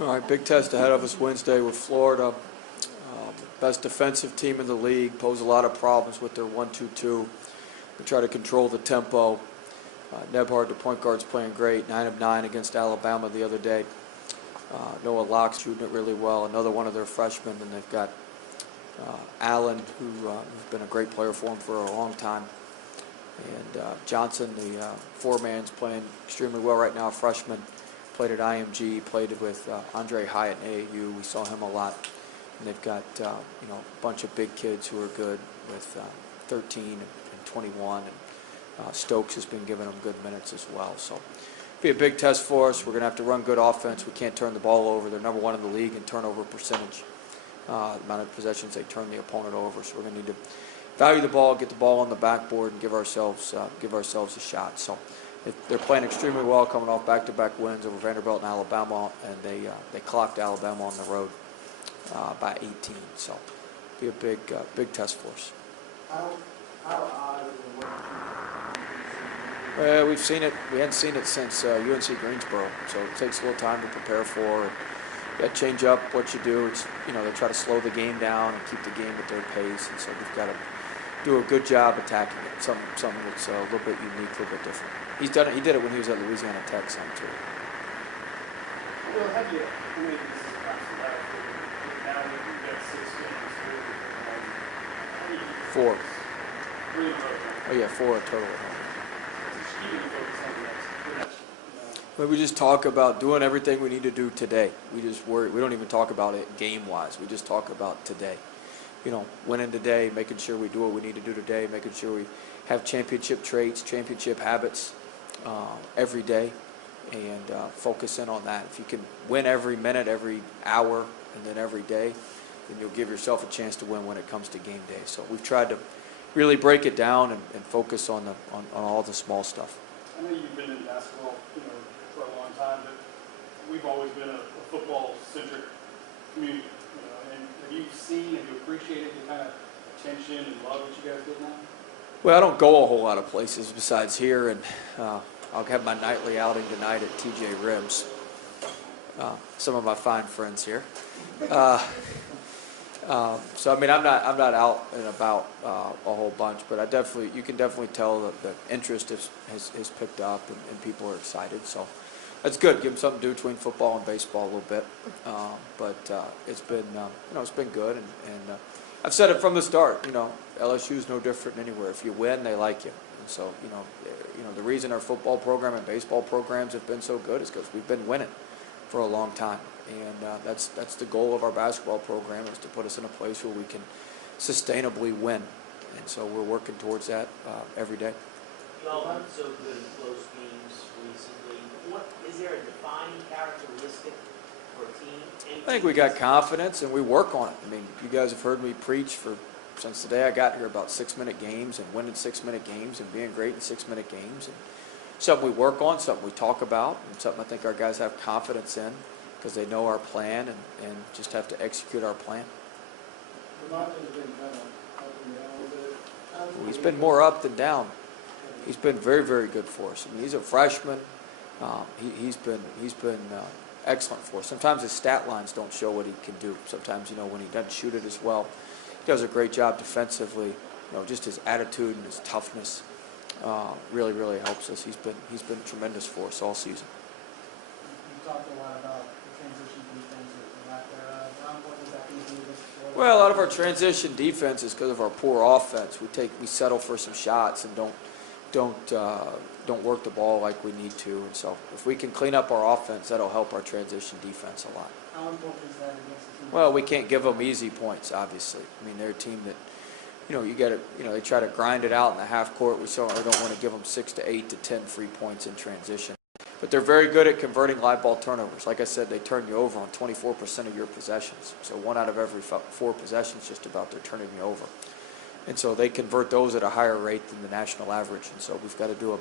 All right, big test ahead of us Wednesday with Florida. Best defensive team in the league, pose a lot of problems with their 1-2-2. We try to control the tempo. Nebhard, the point guard's playing great, 9 of 9 against Alabama the other day. Noah Locke's shooting it really well, another one of their freshmen, and they've got Allen, who's been a great player for them for a long time. And Johnson, the four-man's playing extremely well right now, freshman. Played at IMG, played with Andre Hyatt in AAU. We saw him a lot. And they've got a bunch of big kids who are good with 13 and 21. And Stokes has been giving them good minutes as well. So it'll be a big test for us. We're going to have to run good offense. We can't turn the ball over. They're number one in the league in turnover percentage. The amount of possessions they turn the opponent over. So we're going to need to value the ball, get the ball on the backboard, and give ourselves a shot. So they're playing extremely well, coming off back-to-back wins over Vanderbilt and Alabama, and they clocked Alabama on the road by 18. So it'll be a big test for us. How odd is the work? Well, we've seen it. We hadn't seen it since UNC Greensboro, so it takes a little time to prepare for. You got to change up what you do. It's they try to slow the game down and keep the game at their pace, and so we've got to do a good job attacking it. Something that's a little bit unique, a little bit different. He's done it. He did it when he was at Louisiana Tech, some too. Well, have you? I mean, this is back now that you've got 6 games. 4. 3 in a row. Oh yeah, 4 total. Keeping the focus on the next. But we just talk about doing everything we need to do today. We don't even talk about it game-wise. We just talk about today. Winning today, making sure we do what we need to do today, making sure we have championship traits, championship habits every day, and focus in on that. If you can win every minute, every hour, and then every day, then you'll give yourself a chance to win when it comes to game day. So we've tried to really break it down and focus on all the small stuff. I know you've been in basketball, for a long time, but we've always been a football-centric community. And have you seen, have you appreciated the kind of attention and love that you guys get now? Well, I don't go a whole lot of places besides here, and I'll have my nightly outing tonight at TJ Ribs. Some of my fine friends here. So I mean, I'm not out and about a whole bunch, but you can definitely tell that the interest has picked up and people are excited. So that's good. Give them something to do between football and baseball a little bit. But it's been it's been good, and I've said it from the start. LSU is no different anywhere. If you win, they like you. And so the reason our football program and baseball programs have been so good is because we've been winning for a long time. And that's the goal of our basketball program, is to put us in a place where we can sustainably win. And so we're working towards that every day. You all have been so good in close games recently. What is there a defining characteristic for a team? I think we got confidence and we work on it. I mean, you guys have heard me preach since the day I got here about 6-minute games and winning 6-minute games and being great in 6-minute games. And something we work on, something we talk about, and something I think our guys have confidence in, because they know our plan and just have to execute our plan. He's been more up than down. He's been very, very good for us. I mean, he's a freshman. He's been excellent for us. Sometimes his stat lines don't show what he can do. Sometimes when he doesn't shoot it as well, he does a great job defensively. Just his attitude and his toughness really, really helps us. He's been tremendous for us all season. You talked a lot about transition defense and lack thereof. What does that mean? Well, a lot of our transition defense is because of our poor offense. We settle for some shots and don't work the ball like we need to. And so if we can clean up our offense, that'll help our transition defense a lot. How important is that against the team? Well, we can't give them easy points, obviously. I mean, they're a team that they try to grind it out in the half court. We certainly don't want to give them 6 to 8 to 10 free points in transition. But they're very good at converting live ball turnovers. Like I said, they turn you over on 24% of your possessions. So 1 out of every 4 possessions, just about, they're turning you over. And so they convert those at a higher rate than the national average. And so we've got to do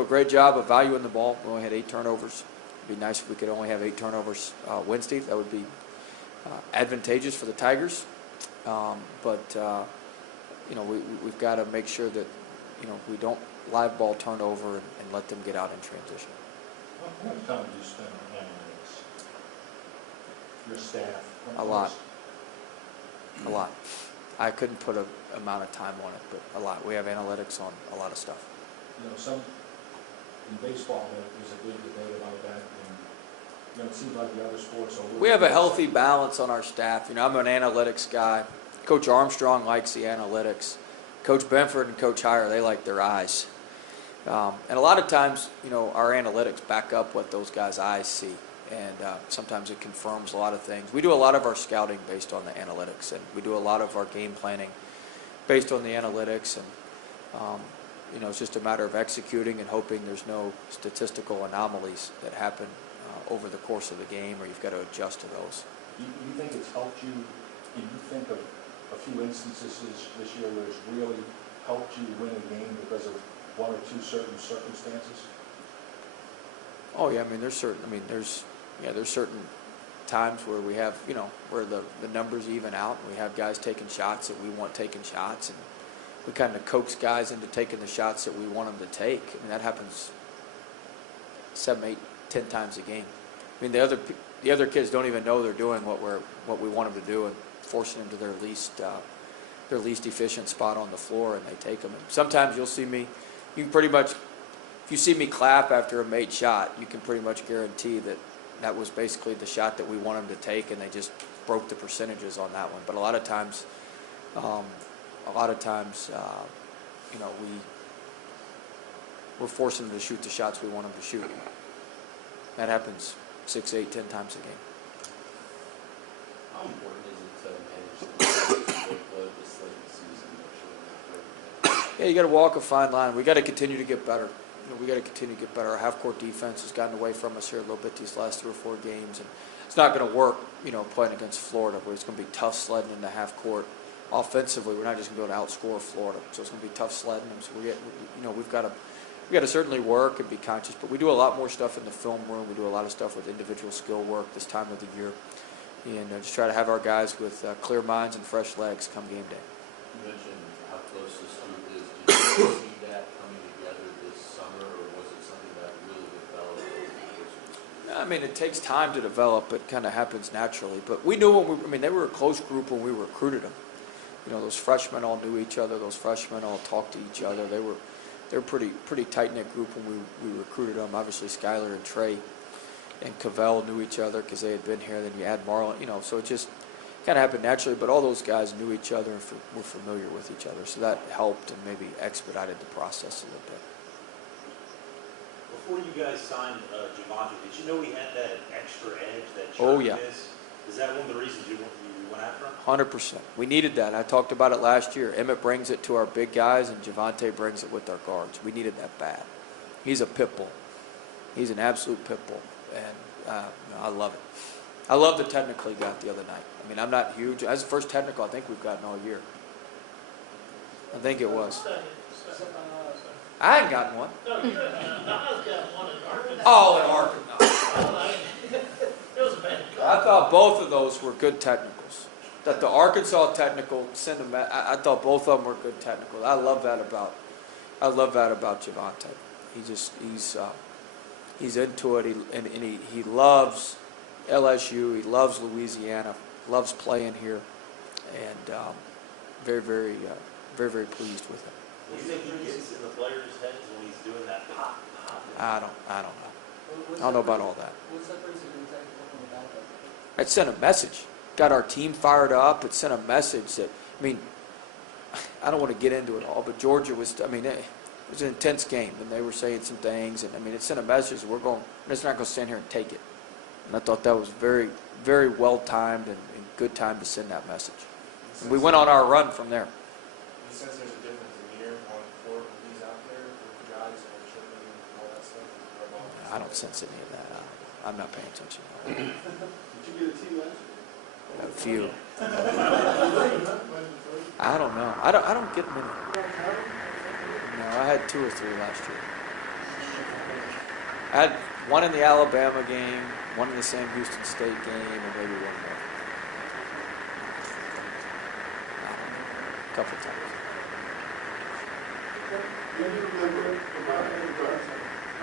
a great job of valuing the ball. We only had 8 turnovers. It'd be nice if we could only have 8 turnovers Wednesday. That would be advantageous for the Tigers. We've got to make sure that we don't live ball turnover and let them get out in transition. How much time do you spend on analytics? your staff? A lot. A lot. I couldn't put an amount of time on it, but a lot. We have analytics on a lot of stuff. You know, in baseball, there's a big debate about that, and, you know, it seems like the other sports are a little... We have a healthy balance on our staff. You know, I'm an analytics guy. Coach Armstrong likes the analytics. Coach Benford and Coach Heyer, they like their eyes. And a lot of times, you know, our analytics back up what those guys' eyes see. And sometimes it confirms a lot of things. We do a lot of our scouting based on the analytics, and we do a lot of our game planning based on the analytics. And, you know, it's just a matter of executing and hoping there's no statistical anomalies that happen over the course of the game, or you've got to adjust to those. You think it's helped you, can you think of a few instances this year where it's really helped you win a game because of one or two certain circumstances? Oh yeah, I mean there's certain times where we have, you know, where the numbers even out, and we have guys taking shots that we want taking shots, and we kind of coax guys into taking the shots that we want them to take. I mean that happens 7, 8, 10 times a game. I mean the other kids don't even know they're doing what we want them to do, and forcing them to their least efficient spot on the floor, and they take them. And sometimes you'll see me, you can pretty much, if you see me clap after a made shot, you can pretty much guarantee that that was basically the shot that we want them to take, and they just broke the percentages on that one. But a lot of times, you know, we're forcing them to shoot the shots we want them to shoot. That happens 6, 8, 10 times a game. How important is it to manage the workload this late in the season? Yeah, you got to walk a fine line. We got to continue to get better. You know, we got to continue to get better. Our half-court defense has gotten away from us here a little bit these last 3 or 4 games, and it's not going to work. You know, playing against Florida, where it's going to be tough sledding into half-court. Offensively, we're not just going to be able to outscore Florida, so it's going to be tough sledding them. So we've got to certainly work and be conscious, but we do a lot more stuff in the film room. We do a lot of stuff with individual skill work this time of the year, and just try to have our guys with clear minds and fresh legs come game day. You mentioned how close this group is. Did you see that coming together this summer, or was it something that really developed over the course of this year? I mean, it takes time to develop. It kind of happens naturally. But we knew they were a close group when we recruited them. You know, those freshmen all knew each other. Those freshmen all talked to each other. They were pretty tight-knit group when we recruited them. Obviously, Skyler and Trey and Cavell knew each other because they had been here. Then you add Marlon, you know, so it just kind of happened naturally. But all those guys knew each other and were familiar with each other. So that helped and maybe expedited the process a little bit. Before you guys signed Javante, did you know he had that extra edge, that Oh, yeah. sharpness? Is that one of the reasons you went after him? 100%. We needed that. I talked about it last year. Emmett brings it to our big guys, and Javante brings it with our guards. We needed that bad. He's a pit bull. He's an absolute pit bull, and I love it. I love the technical he got the other night. I mean, I'm not huge. That's the first technical I think we've gotten all year. I think it was. I hadn't gotten one. No, you Donna's got one in Arkansas. Oh, in Arkansas. It was a bad I thought both of those were good technicals. That the Arkansas technical, I thought both of them were good technicals. I love that about Javante. He's into it. He loves LSU. He loves Louisiana. Loves playing here, and very pleased with him. Do you think he gets in the players' heads when he's doing that pop? I don't know. I don't know about all that. What separates a good technical from a bad technical? It sent a message. Got our team fired up. It sent a message that, I mean, I don't want to get into it all, but Georgia was, it was an intense game, and they were saying some things, and it sent a message. We're just not going to stand here and take it. And I thought that was very, very well timed and good time to send that message. And we went on our run from there. He says there's a difference in here on the court when he's out there with guys and tripping and all that stuff. I don't sense any of that. I'm not paying attention. Did you get a team last year? A few. I don't know. I don't get many. No, I had 2 or 3 last year. I had one in the Alabama game, one in the Sam Houston State game, and maybe one more. I don't know. A couple times. Do you remember when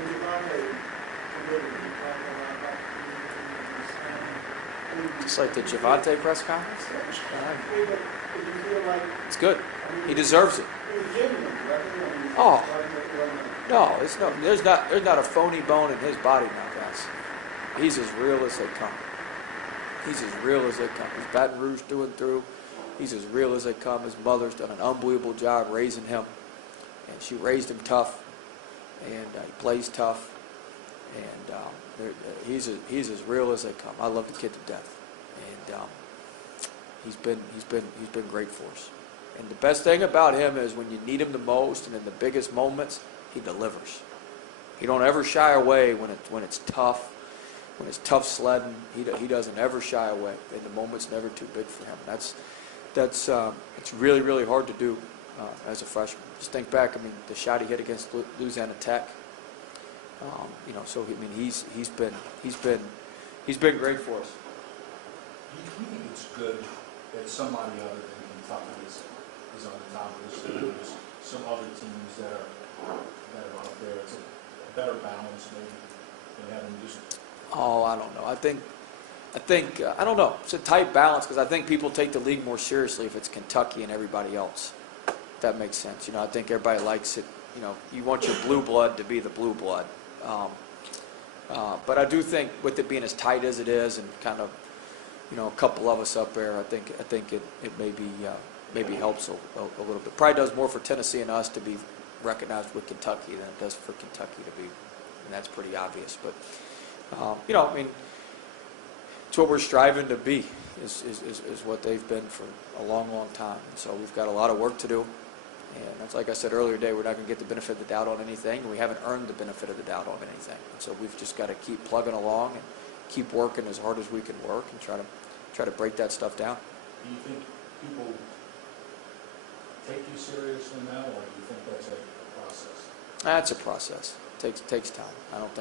Javante committed, you talked about that? Just like the Javante press conference. Hey, but if you feel like, It's good. He deserves it. it was genuine, right? I mean, Oh. it wasn't- No, there's not a phony bone in his body now, guys. He's as real as they come. He's as real as they come. He's Baton Rouge through and through. He's as real as they come. His mother's done an unbelievable job raising him, and she raised him tough, and he plays tough, and he's as real as they come. I love the kid to death, and he's been great for us. And the best thing about him is when you need him the most and in the biggest moments, he delivers. He don't ever shy away when it's tough, when it's tough sledding. He doesn't ever shy away, and the moment's never too big for him. It's really, really hard to do as a freshman. Just think back. I mean, the shot he hit against Louisiana Tech. So I mean, he's been great for us. Do you think it's good that somebody other than Kentucky is on the top of this league? There's some other teams that are up there. It's a better balance maybe than having just. Oh, I don't know. I think I don't know. It's a tight balance because I think people take the league more seriously if it's Kentucky and everybody else. If that makes sense. I think everybody likes it. You want your blue blood to be the blue blood. But I do think with it being as tight as it is and kind of, a couple of us up there, I think it maybe helps a little bit. Probably does more for Tennessee and us to be recognized with Kentucky than it does for Kentucky to be, and that's pretty obvious. But I mean, it's what we're striving to be is what they've been for a long, long time. And so we've got a lot of work to do. And that's like I said earlier today, we're not going to get the benefit of the doubt on anything. We haven't earned the benefit of the doubt on anything. And so we've just got to keep plugging along and keep working as hard as we can work and try to break that stuff down. Do you think people take you seriously now, or do you think that's a process? That's a process. It takes time. I don't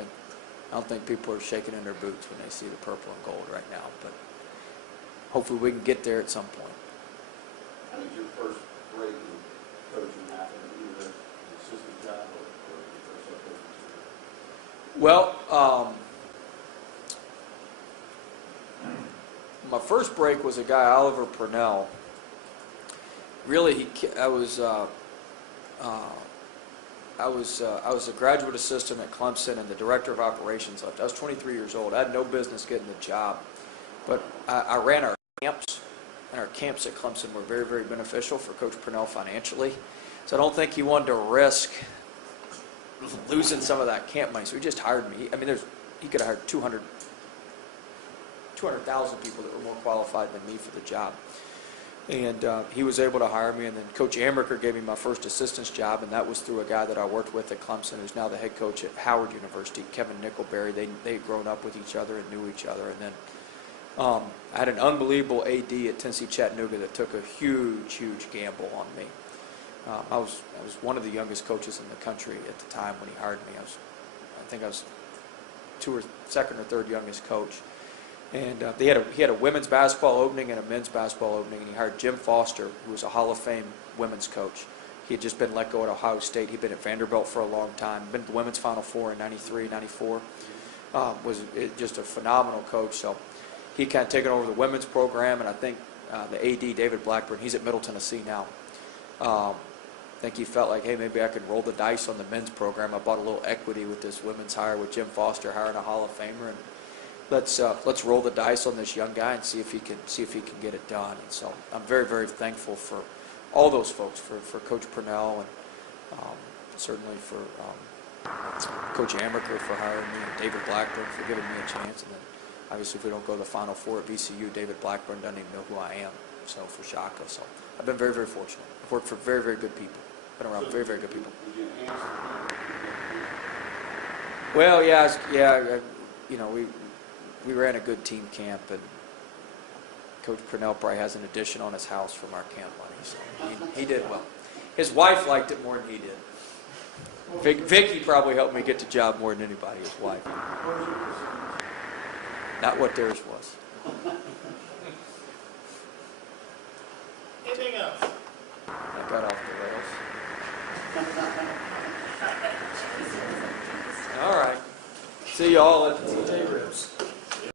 think people are shaking in their boots when they see the purple and gold right now. But hopefully we can get there at some point. How did your first break in coaching happen? Either an assistant job or your first head coaching? Well, my first break was a guy, Oliver Purnell. Really, I was a graduate assistant at Clemson, and the director of operations left. I was 23 years old. I had no business getting the job, but I ran our camps, and our camps at Clemson were very, very beneficial for Coach Purnell financially. So I don't think he wanted to risk losing some of that camp money. So he just hired me. I mean, he could have hired 200,000 people that were more qualified than me for the job. And he was able to hire me, and then Coach Amaker gave me my first assistant's job, and that was through a guy that I worked with at Clemson, who's now the head coach at Howard University, Kevin Nickelberry. They had grown up with each other and knew each other. And then I had an unbelievable AD at Tennessee Chattanooga that took a huge, huge gamble on me. I was one of the youngest coaches in the country at the time when he hired me. I think I was second or third youngest coach. And he had a women's basketball opening and a men's basketball opening, and he hired Jim Foster, who was a Hall of Fame women's coach. He had just been let go at Ohio State. He'd been at Vanderbilt for a long time, been to the women's Final Four in 93, 94. Was just a phenomenal coach. So he kind of taken over the women's program, and I think the AD, David Blackburn, he's at Middle Tennessee now. I think he felt like, hey, maybe I could roll the dice on the men's program. I bought a little equity with this women's hire with Jim Foster hiring a Hall of Famer, and let's roll the dice on this young guy and see if he can get it done. And so I'm very, very thankful for all those folks, for Coach Purnell, and certainly for Coach Amaker for hiring me, and David Blackburn for giving me a chance. And then obviously if we don't go to the Final Four at VCU, David Blackburn doesn't even know who I am. So for Shaka, so I've been very, very fortunate. I've worked for very, very good people. Been around very, very good people. Did you enhance Well, we ran a good team camp, and Coach Purnell probably has an addition on his house from our camp money, so he did well. His wife liked it more than he did. Vicky probably helped me get the job more than anybody, his wife. Not what theirs was. Anything else? I got off the rails. All right. See you all at the TJ Ribs.